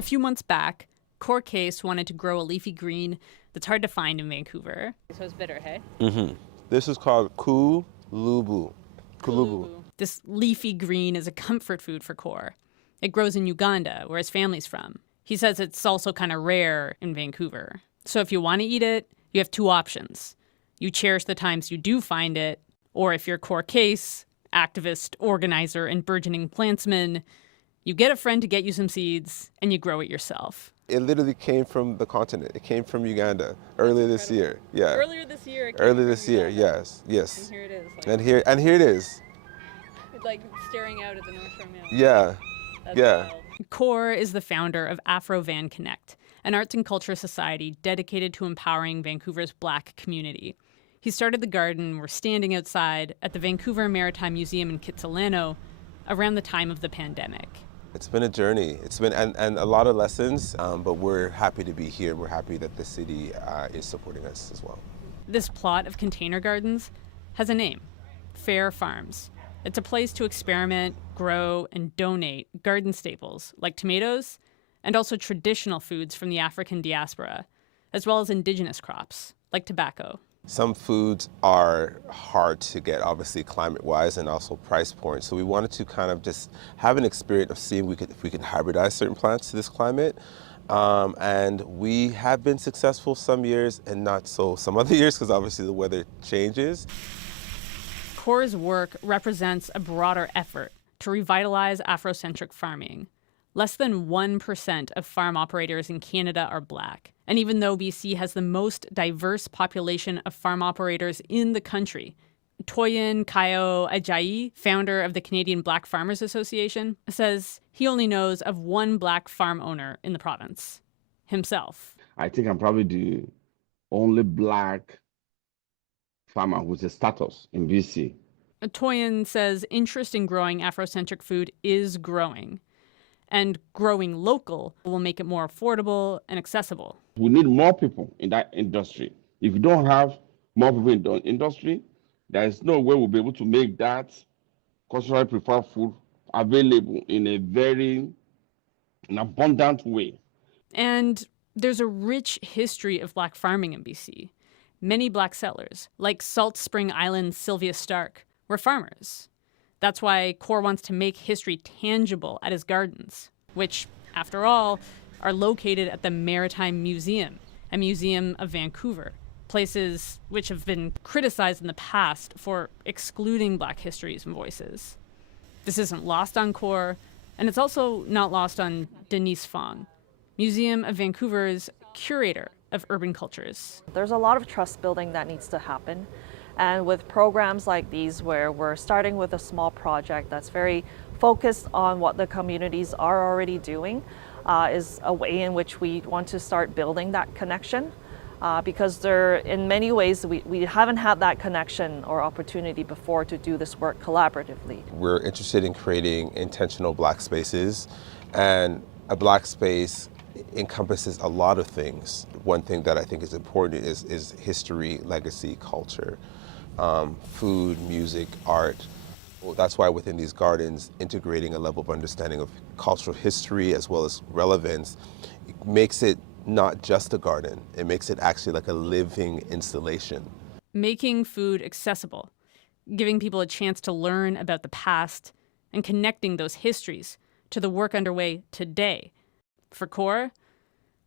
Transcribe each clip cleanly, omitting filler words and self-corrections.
A few months back, Cor Case wanted to grow a leafy green that's hard to find in Vancouver. So it's bitter, hey? Mm-hmm. This is called kulubu. Kulubu. This leafy green is a comfort food for Cor. It grows in Uganda, where his family's from. He says it's also kind of rare in Vancouver. So if you want to eat it, you have two options. You cherish the times you do find it, or if you're Cor Case, activist, organizer, and burgeoning plantsman, you get a friend to get you some seeds and you grow it yourself. It literally came from the continent. It came from Uganda earlier this year. Yeah. Earlier this year. Earlier this year. Yes. Yes. And here it is. And here it is. Like staring out at the North Shore Mill. Yeah. That's yeah. Wild. Cor is the founder of Afro-Van Connect, an arts and culture society dedicated to empowering Vancouver's Black community. He started the garden we're standing outside at the Vancouver Maritime Museum in Kitsilano around the time of the pandemic. It's been a journey. It's been and a lot of lessons, but we're happy to be here. We're happy that the city is supporting us as well. This plot of container gardens has a name, Fair Farms. It's a place to experiment, grow, and donate garden staples like tomatoes and also traditional foods from the African diaspora, as well as indigenous crops like tobacco. Some foods are hard to get, obviously, climate-wise and also price point. So we wanted to kind of just have an experience of seeing if we could hybridize certain plants to this climate. And we have been successful some years and not so some other years because obviously the weather changes. Cor's work represents a broader effort to revitalize Afrocentric farming. Less than 1% of farm operators in Canada are Black. And even though BC has the most diverse population of farm operators in the country, Toyin Kayo Ajayi, founder of the Canadian Black Farmers Association, says he only knows of one Black farm owner in the province, himself. I think I'm probably the only Black farmer with a status in BC. Toyin says interest in growing Afrocentric food is growing. And growing local will make it more affordable and accessible. We need more people in that industry. If you don't have more people in the industry, there is no way we'll be able to make that culturally preferred food available in an abundant way. And there's a rich history of Black farming in BC. Many Black settlers, like Salt Spring Island's Sylvia Stark, were farmers. That's why Cor wants to make history tangible at his gardens, which, after all, are located at the Maritime Museum, a museum of Vancouver, places which have been criticized in the past for excluding Black histories and voices. This isn't lost on Cor, and it's also not lost on Denise Fong, Museum of Vancouver's curator of urban cultures. There's a lot of trust building that needs to happen. And with programs like these, where we're starting with a small project that's very focused on what the communities are already doing, is a way in which we want to start building that connection. Because in many ways, we haven't had that connection or opportunity before to do this work collaboratively. We're interested in creating intentional Black spaces, and a Black space encompasses a lot of things. One thing that I think is important is history, legacy, culture. Food, music, art. Well, that's why within these gardens, integrating a level of understanding of cultural history as well as relevance, it makes it not just a garden. It makes it actually like a living installation. Making food accessible, giving people a chance to learn about the past, and connecting those histories to the work underway today. For Cor,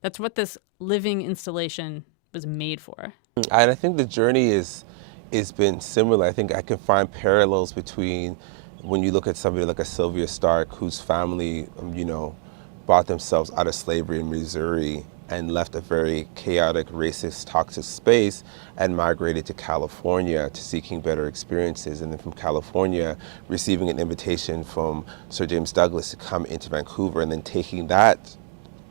that's what this living installation was made for. And I think the journey it's been similar. I think I can find parallels between when you look at somebody like a Sylvia Stark, whose family, brought themselves out of slavery in Missouri and left a very chaotic, racist, toxic space and migrated to California to seeking better experiences. And then from California, receiving an invitation from Sir James Douglas to come into Vancouver and then taking that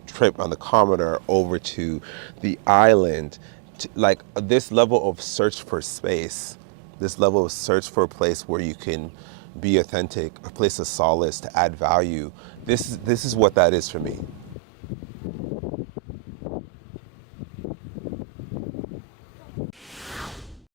trip on the Commodore over to the island. Like this level of search for space, this level of search for a place where you can be authentic, a place of solace to add value. This is what that is for me.